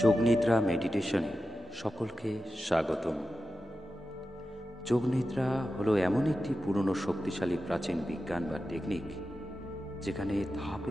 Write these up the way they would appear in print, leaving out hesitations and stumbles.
যোগনিদ্রা মেডিটেশনে সকলকে স্বাগতম। যোগনিদ্রা হলো এমন একটি পুরনো শক্তিশালী প্রাচীন বিজ্ঞান বা টেকনিক যেখানে ধাপে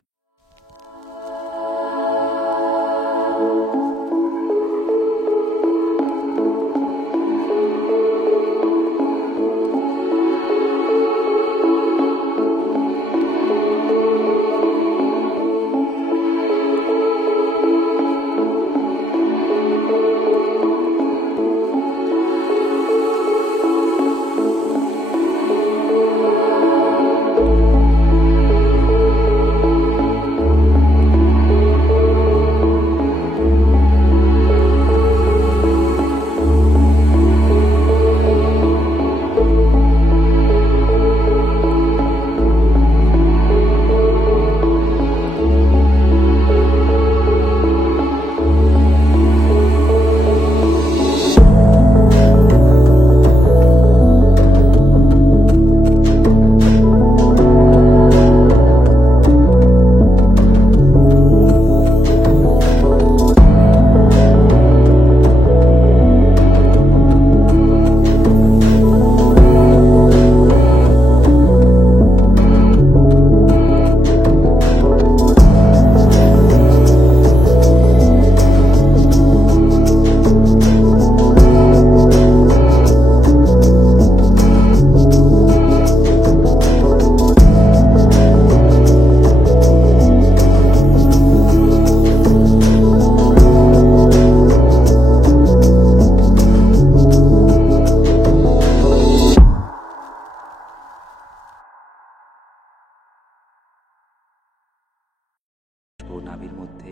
নাভির মধ্যে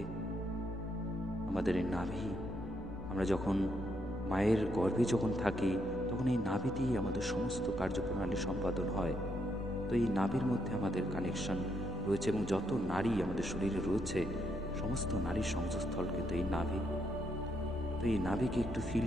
আমাদের এই নাভি, আমরা যখন মায়ের গর্ভে যখন থাকি তখন এই নাভি দিয়ে আমাদের সমস্ত কার্যপ্রণালী সম্পাদন হয়। তো এই নাভির মধ্যে আমাদের কানেকশন রয়েছে এবং যত নারী আমাদের শরীরে রয়েছে সমস্ত নারীর সংযোগস্থল কিন্তু এই নাভি। তো এই নাভিকে একটু ফিল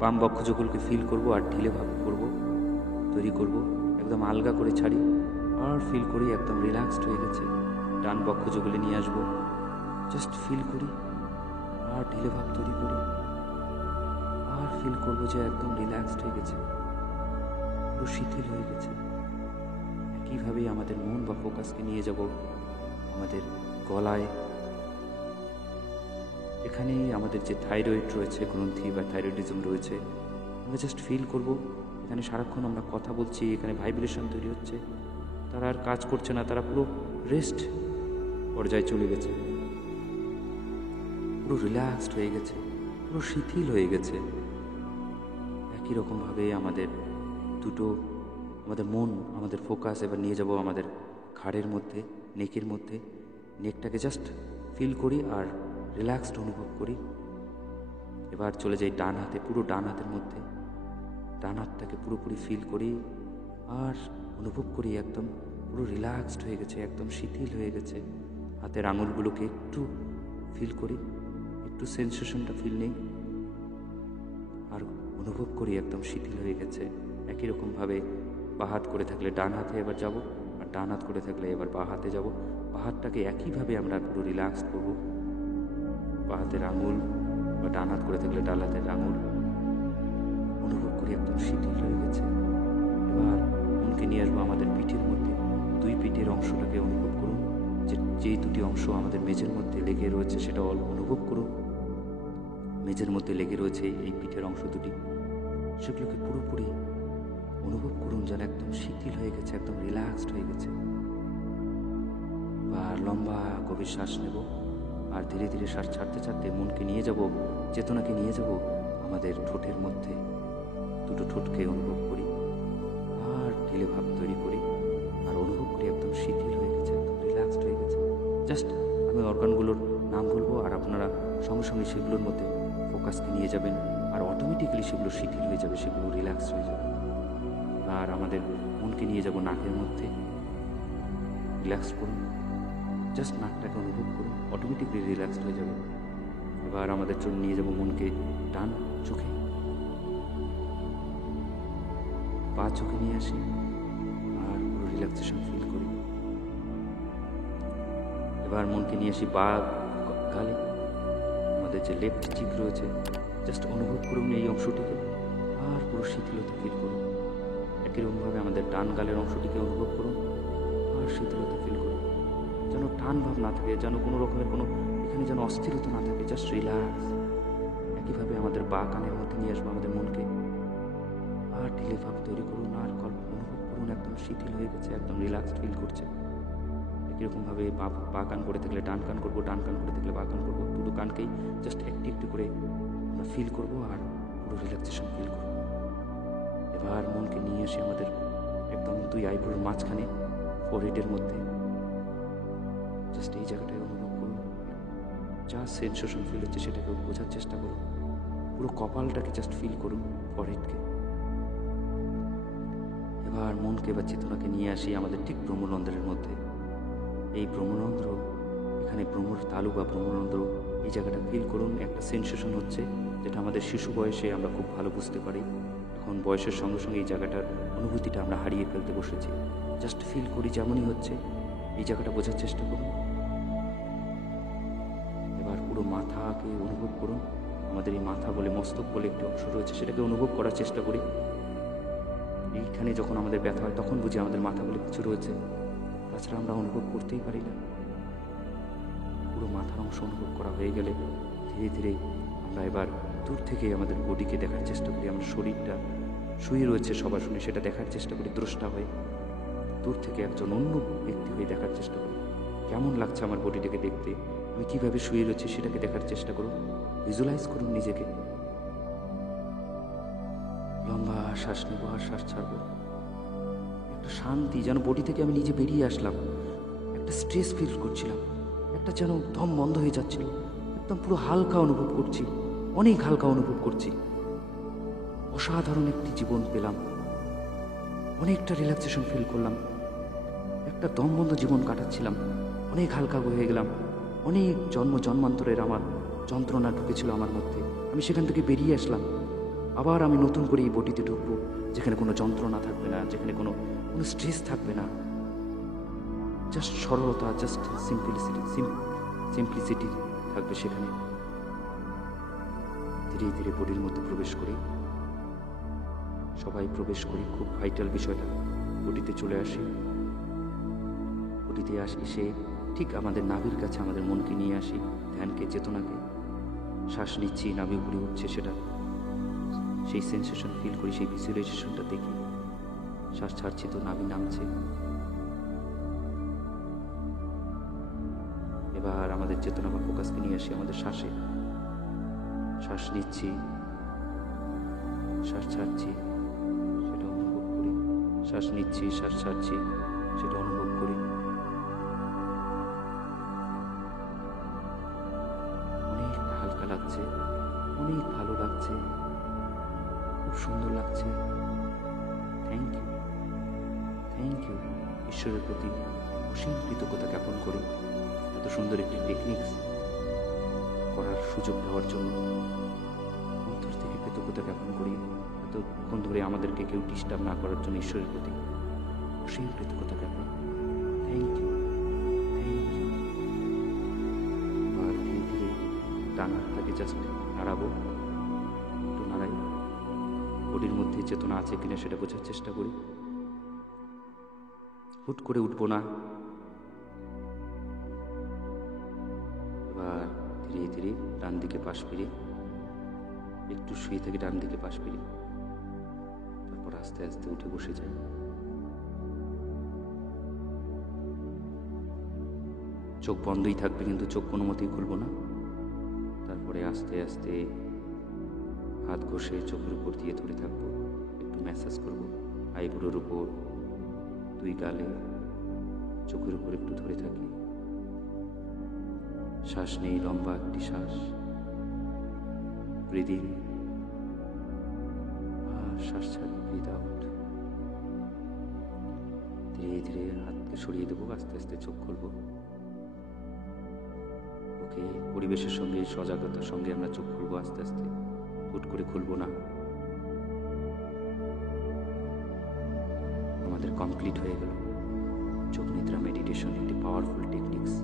বাম বক্ষযুগলকে ফিল করব আর ঢিলে ভাব করব, তৈরি করব, একদম আলগা করে ছাড়ি আর ফিল করি একদম রিল্যাক্সড হয়ে গেছে। ডান বক্ষযুগলে নিয়ে আসবো, জাস্ট ফিল করি আর ঢিলে ভাব তৈরি করি আর ফিল করবো যে একদম রিল্যাক্সড হয়ে গেছে, পুরো শিথিল হয়ে গেছে। একইভাবেই আমাদের মন বা ফোকাসকে নিয়ে যাব আমাদের গলায়। এখানে আমাদের যে থাইরয়েড রয়েছে, গ্রন্থি বা থাইরয়েডিজম রয়েছে, আমরা জাস্ট ফিল করব এখানে সারাক্ষণ আমরা কথা বলছি, এখানে ভাইব্রেশন তৈরি হচ্ছে, তারা আর কাজ করছে না, তারা পুরো রেস্ট পর্যায়ে চলে গেছে, পুরো রিল্যাক্সড হয়ে গেছে, পুরো শিথিল হয়ে গেছে। একই রকমভাবে আমাদের আমাদের মন, আমাদের ফোকাস এবার নিয়ে যাব আমাদের ঘাড়ের মধ্যে, নেকের মধ্যে। নেকটাকে জাস্ট ফিল করি আর রিল্যাক্সড অনুভব করি। এবার চলে যাই ডান হাতে, পুরো ডান হাতের মধ্যে। ডান হাতটাকে পুরোপুরি ফিল করি আর অনুভব করি একদম পুরো রিল্যাক্সড হয়ে গেছে, একদম শিথিল হয়ে গেছে। হাতের আঙুলগুলোকে একটু ফিল করি, একটু সেন্সেশনটা ফিল নেই আর অনুভব করি একদম শিথিল হয়ে গেছে। একই রকমভাবে বাঁ হাত করে থাকলে ডান হাতে এবার যাব, আর ডান হাত করে থাকলে এবার বাঁ হাতে যাব। বাঁ হাতটাকে একইভাবে আমরা পুরো রিল্যাক্স করব। বাঁ হাতের আঙুল বা ডান হাত করে থাকলে ডান হাতের আঙুল অনুভব করি একদম শিথিল হয়ে গেছে। এবার মনকে নিয়ে আসবো আমাদের পিঠের মধ্যে। দুই পিঠের অংশটাকে অনুভব করুন, যেই দুটি অংশ আমাদের মেঝের মধ্যে লেগে রয়েছে সেটা অনুভব করুন। মেঝের মধ্যে লেগে রয়েছে এই পিঠের অংশ দুটি, সেগুলোকে পুরোপুরি অনুভব করুন যেন একদম শিথিল হয়ে গেছে, একদম রিল্যাক্সড হয়ে গেছে। আর লম্বা গভীর শ্বাস নেব আর ধীরে ধীরে শ্বাস ছাড়তে ছাড়তে মনকে নিয়ে যাব, চেতনাকে নিয়ে যাব আমাদের ঠোঁটের মধ্যে। দুটো ঠোঁটকে অনুভব করি আর ঢিলে ভাব তৈরি করি আর অনুভব করি একদম শিথিল হয়ে গেছে, একদম রিল্যাক্সড হয়ে গেছে। জাস্ট আমি অর্গানগুলোর নাম বলবো আর আপনারা সঙ্গে সঙ্গে সেগুলোর মধ্যে ফোকাসকে নিয়ে যাবেন আর অটোমেটিক্যালি সেগুলো শিথিল হয়ে যাবে, সেগুলো রিল্যাক্স হয়ে যাবে। আর আমাদের মনকে নিয়ে যাব নাকের মধ্যে। রিল্যাক্স করুন, জাস্ট নাকটাকে অনুভব করুন, অটোমেটিকলি রিল্যাক্সড হয়ে যাবে। এবার আমাদের জন্য নিয়ে যাব মনকে ডান চোখে, পা চোখে নিয়ে আসি আর পুরো রিল্যাক্সেশন ফিল করি। এবার মনকে নিয়ে আসি বা গালে, আমাদের যে লেফট চিক রয়েছে, জাস্ট অনুভব করুন এই অংশটিকে আর পুরো শিথিলতা ফিল করুন। একই রকমভাবে আমাদের ডান গালের অংশটিকে অনুভব করুন আর শিথিলতা ফিল করুন, যেন টান ভাব না থাকে, যেন কোনো রকমের কোনো এখানে যেন অস্থিরতা না থাকে, জাস্ট রিল্যাক্স। একইভাবে আমাদের বা কানের মধ্যে নিয়ে আসবো আমাদের মনকে আর ঢিলে ভাব তৈরি করুন আর অনুভব করুন একদম শিথিল হয়ে গেছে, একদম রিল্যাক্সড ফিল করছে। একই রকমভাবে বা কান করে থাকলে ডান কান করবো, ডান কান করে থাকলে বা কান করবো। দুটো কানকেই জাস্ট একটু একটু করে আমরা ফিল করবো আর পুরো রিল্যাক্সেশন ফিল করবো। এবার মনকে নিয়ে এসে আমাদের একদম দুই আইব্রোর মাঝখানে, ফোরহেডের মধ্যে, জাস্ট এই জায়গাটায় অনুভব করুন। যা সেন্সেশন ফিল হচ্ছে সেটাকে বোঝার চেষ্টা করুন। পুরো কপালটাকে জাস্ট ফিল করুন, ফোরহেডকে। এবার মনকে বা চেতনাকে নিয়ে আসি আমাদের ঠিক ব্রহ্মরন্ধ্রের মধ্যে। এই ব্রহ্মরন্ধ্র, এখানে ভ্রমর তালু বা ব্রহ্মরন্ধ্র, এই জায়গাটা ফিল করুন। একটা সেন্সেশন হচ্ছে যেটা আমাদের শিশু বয়সে আমরা খুব ভালো বুঝতে পারি। এখন বয়সের সঙ্গে সঙ্গে এই জায়গাটার অনুভূতিটা আমরা হারিয়ে ফেলতে বসেছি। জাস্ট ফিল করি যেমনই হচ্ছে, এই জায়গাটা বোঝার চেষ্টা করুন। এবার পুরো মাথাকে অনুভব করুন। আমাদের এই মাথা বলে, মস্তক বলে একটি অংশ রয়েছে, সেটাকে অনুভব করার চেষ্টা করি। এইখানে যখন আমাদের ব্যথা হয় তখন বুঝি আমাদের মাথা বলে কিছু রয়েছে, তাছাড়া আমরা অনুভব করতেই পারি না। পুরো মাথার অংশ অনুভব করা হয়ে গেলে ধীরে ধীরে আমরা এবার দূর থেকে আমাদের বডিকে দেখার চেষ্টা করি। আমার শরীরটা শুয়ে রয়েছে সবাসনে, সেটা দেখার চেষ্টা করি দ্রষ্টা হয়ে। দূর থেকে একজন অন্য ব্যক্তি হয়ে দেখার চেষ্টা করি, কেমন লাগছে আমার বডিটাকে দেখতে, আমি কীভাবে শুয়ে রয়েছি সেটাকে দেখার চেষ্টা করুন। ভিজুয়ালাইজ করুন নিজেকে। লম্বা শ্বাস নেব আর শ্বাস ছাড়ব। একটা শান্তি, যেন বডি থেকে আমি নিজে বেরিয়ে আসলাম। একটা স্ট্রেস ফিল করছিলাম, একটা যেন দম বন্ধ হয়ে যাচ্ছিল, একদম পুরো হালকা অনুভব করছি, অনেক হালকা অনুভব করছি। অসাধারণ একটি জীবন পেলাম, অনেকটা রিল্যাক্সেশন ফিল করলাম। একটা দমবন্ধ জীবন কাটাচ্ছিলাম, অনেক হালকা হয়ে গেলাম। অনেক জন্মান্তরের আমার যন্ত্রণা ঢুকেছিল আমার মধ্যে, আমি সেখান থেকে বেরিয়ে আসলাম। আবার আমি নতুন করে এই বডিতে ঢুকবো, যেখানে কোনো যন্ত্রণা থাকবে না, যেখানে কোনো কোনো স্ট্রেস থাকবে না, জাস্ট সরলতা, জাস্ট সিম্পলিসিটি থাকবে সেখানে। ধীরে ধীরে বডির মধ্যে প্রবেশ করি, সবাই প্রবেশ করি। খুব ভাইটাল বিষয়টা, বডিতে চলে আসি। বডিতে এসে ঠিক আমাদের নাভির কাছে আমাদের মনকে নিয়ে আসি, ধ্যানকে, চেতনাকে। শ্বাস নিচ্ছি, নাভি উপরে উঠছে, সেটা সেই সেন্সেশন ফিল করি, সেই ভিজুয়ালাইজেশনটা দেখি। শ্বাস ছাড়ছি তো নাভি নামছে। এবার আমাদের চেতনা বা ফোকাসকে নিয়ে আসি আমাদের শ্বাসে। শ্বাস নিচ্ছি, শ্বাস ছাড়ছি, সেটা অনুভব করি। শ্বাস নিচ্ছি, শ্বাস ছাড়ছি, সেটা অনুভব করি। অনেক হালকা লাগছে, অনেক ভালো লাগছে, খুব সুন্দর লাগছে। Thank you, thank you. ঈশ্বরের প্রতি অসীম কৃতজ্ঞতা জ্ঞাপন করি এত সুন্দর একটি টেকনিক্স করার সুযোগ দেওয়ার জন্য। অন্তর থেকে কৃতজ্ঞতা জ্ঞাপন করি এতক্ষণ ধরে আমাদেরকে কেউ ডিস্টার্ব না করার জন্য। ঈশ্বরের প্রতি অসীম কৃতজ্ঞতা জ্ঞাপন। Thank you, thank you. আর ধীরে ধীরে ডান হাতটাকে জাস্ট নাড়াবো, একটু নাড়াই। বডির মধ্যে চেতনা আছে কিনা সেটা বোঝার চেষ্টা করি। হুট করে উঠবো না। এবার ধীরে ধীরে ডান দিকে পাশ ফিরে, একটু শুয়ে থেকে ডান দিকে পাশ ফিরি, তারপর আস্তে আস্তে উঠে বসে যাই। চোখ বন্ধই থাকবে, কিন্তু চোখ কোনো মতেই খুলবো না। তারপরে আস্তে আস্তে হাত ঘষে চোখের উপর দিয়ে ধরে থাকবো, একটু ম্যাসাজ করবো আইব্রোর উপর, দুই গালে, চোখের উপর একটু ধরে থাকি। শ্বাস নেই, লম্বা একটি শ্বাস, ব্রিদিং, আর শ্বাস ছাড়ি, ব্রিদ আউট। ধীরে ধীরে হাতকে সরিয়ে দেবো, আস্তে আস্তে চোখ খুলবো। ওকে, পরিবেশের সঙ্গে, সজাগতার সঙ্গে আমরা চোখ খুলবো আস্তে আস্তে, হুট করে খুলবো না। আমাদের কমপ্লিট হয়ে গেল চোখ নিদ্রা মেডিটেশন, একটি পাওয়ারফুল টেকনিক্স।